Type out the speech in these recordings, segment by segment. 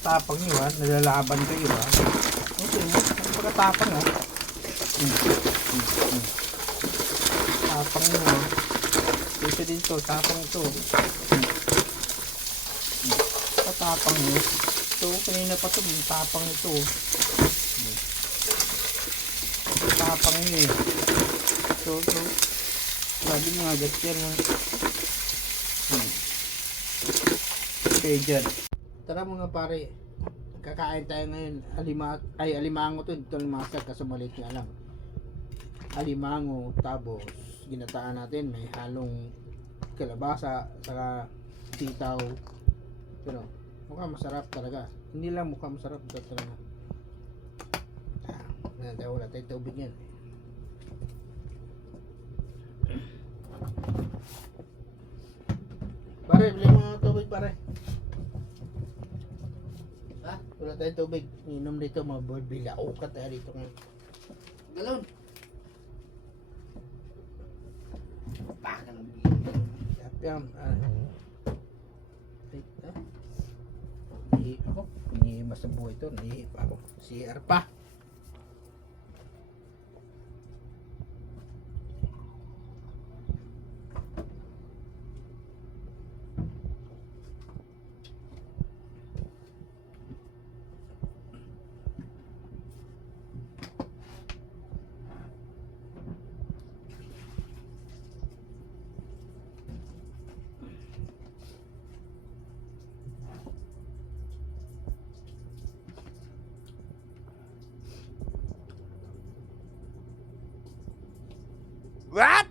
Tapang nyo ha, nalalaban kayo ha. Okay, pagkatapang ha. Tapang nyo ha. Isa din to, tapang ito. Tapang nyo. Ito, kanina pa to, tapang ito. Tapang nyo eh. So, grabe mga agad yan ha. Okay dyan. Tara mga pare, kakain tayo ngayon. Alimango to, dito limasag kasi maliit nga lang. Alimango, tapos ginataan natin, may halong kalabasa, saka sitaw. Pero mukhang masarap talaga. Hindi lang mukhang masarap talaga. Wala tayong tubig yan. Pare, bili mo ng tubig pare. Ha? Wala tayong tubig. Inom dito mga board. Bilao ka tayo dito ngayon. Galon. Bakal ang bilao. Yapyam. Nahihip ako. Nahihip sa buhay ito. Nahihip ako. CR pa. What?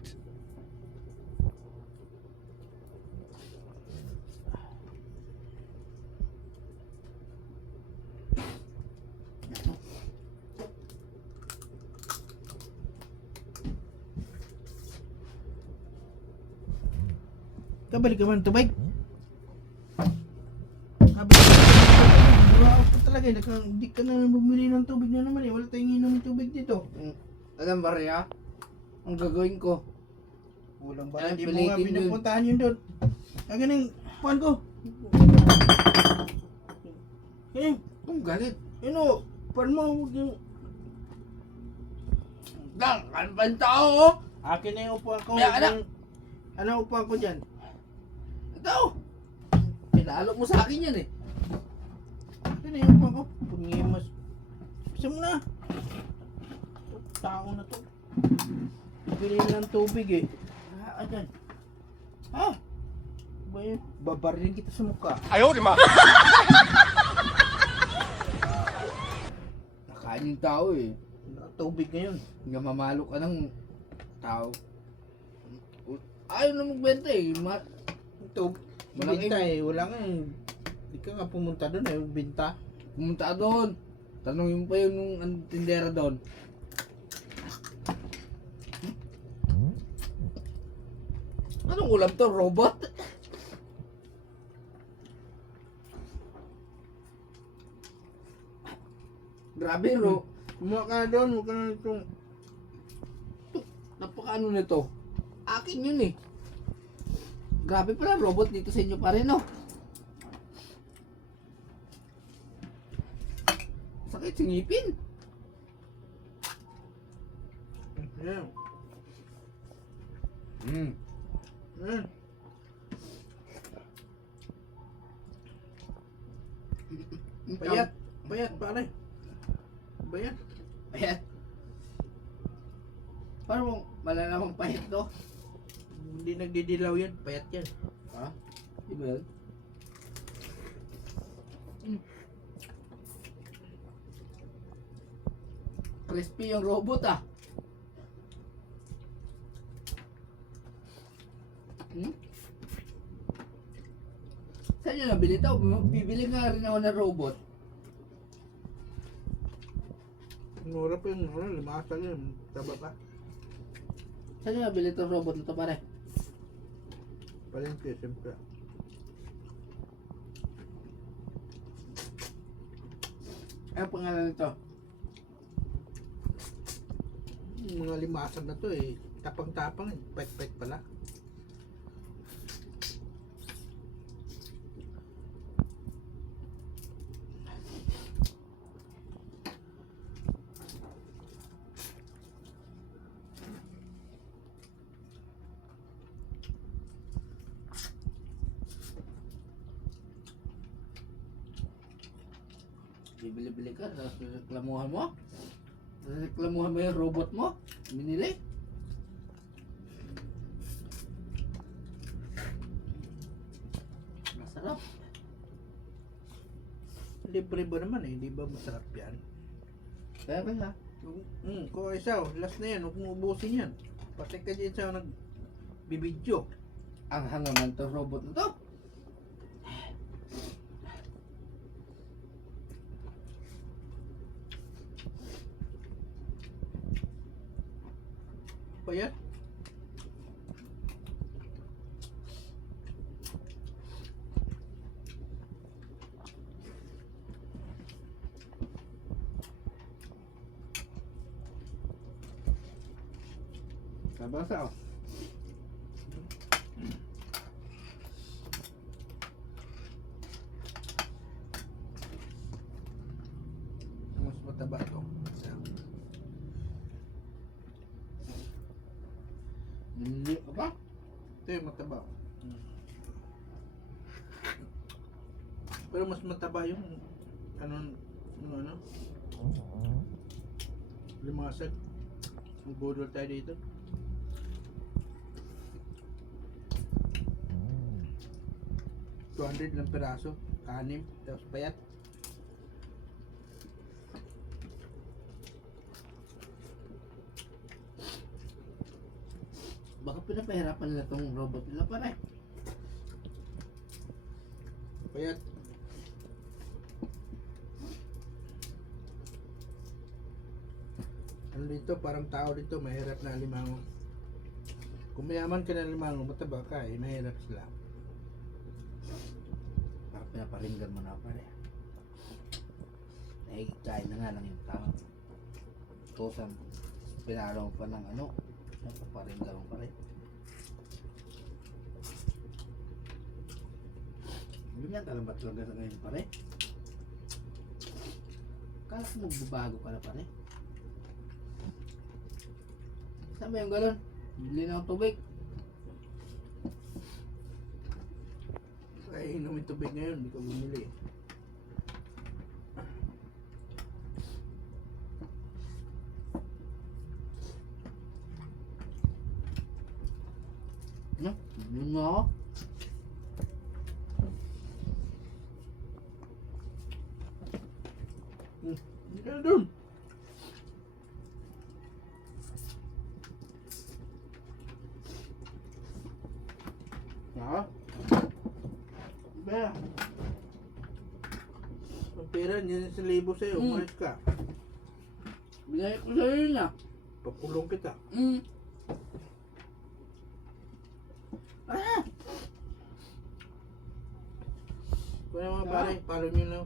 Kabalik ka man tubig. Wow, talaga hindi ka na bumili ng tubig na naman eh. Wala tayong inom ng tubig dito. Alam ba Rhea? Ang gagawin ko. Walang Ay, ba? Hindi mo nga pilitin yun. pinupuntahan yun doon. Ang ganing, puan ko. Ganing, Ang galit. yun o, puan mo. Huwag yung... Dang, ano ba yung tao oh? Akin na yung upuan ko. May anak. Ano upuan ko dyan? Ito. Pinalo mo sa akin yan eh. Akin na yung upuan ko. Pungimas. Bisa mo na. Tao na to. Bili lang tubig eh. Dyan. Ha? Ba yun? Babarilin kita sa mukha. Ayaw, di ma. Nakain yung tao eh. Tubig ngayon. Nga mamalo ka ng tao. Ayaw na magbenta eh. Tubig. Mabinta eh. Wala nga eh. Hindi ka nga pumunta doon eh. Binta. Pumunta doon. Tanongin pa yun nung tindera doon. Anong ulam to? Robot? Grabe, no? Kumuha ka na doon. Huwag ka na itong... Napakaano nito? Akin yun eh. Grabe pala, robot dito sa inyo pa rin, no? Sakit sa ngipin. Ayan. Hmm. Ayan. Payat. Payat pare. Payat. Payat. Paano mong malalamang payat to? Hindi nagdidilaw yan. Payat yan. Ha? Di ba yun? Crispy yung robot ah. Hmm? Saan nyo nabili ito? Bibili nga rin ako ng robot. Mura pa yung mura. Limasag yan. Taba pa. Saan nyo nabili itong robot na ito pare? Palengke siyempre. Ano pangalan nito? Yung mga limasag na to eh. Tapang-tapang eh. Pek-pek pala. Bibili-bili ka, tapos reklamuhan mo. Reklamuhan mo yung robot mo. Binili. Masarap. Libre ba naman eh, di ba masarap yan? Kaya kaya. Kung isa, last na yan, huwag mo ubusin yan. Pati ka dyan sa nagbibidyo. Ang hangaman to robot na to. Pa yan? Nabasa oh. Mas mataba ito. Hindi ka ba? Ito yung mataba. Pero mas mataba yung ano limasag. Magbudol tayo dito. $200 lang peraso, kanim, tapos payat. Baka pinapahirapan nila tong robot nila pare. Payat. Ano dito, parang tao dito, mahirap na alimango. Kung mayaman ka na alimango, mataba ka eh, mahirap sila. Parang pinaparinggan mo na pare. Kain na nga lang yung tao. Tusang pinaraw pa ng ano. Napaparinggan mo pare. Ganyan talaga talaga sa ngayon pare. Kala ko magbabago ka na pare. Saan ba yung galon? Bili na ng tubig. Ay, inumin tubig ngayon, hindi ko bumili. Ano? Yun nga ako. Hindi ka na dun. Ha? Ba? Ang pera, yan sa libo sa'yo, umalis ka. Binay ko sa'yo yun ah. Pakulong kita. Ah! Kaya mga pare, follow nyo na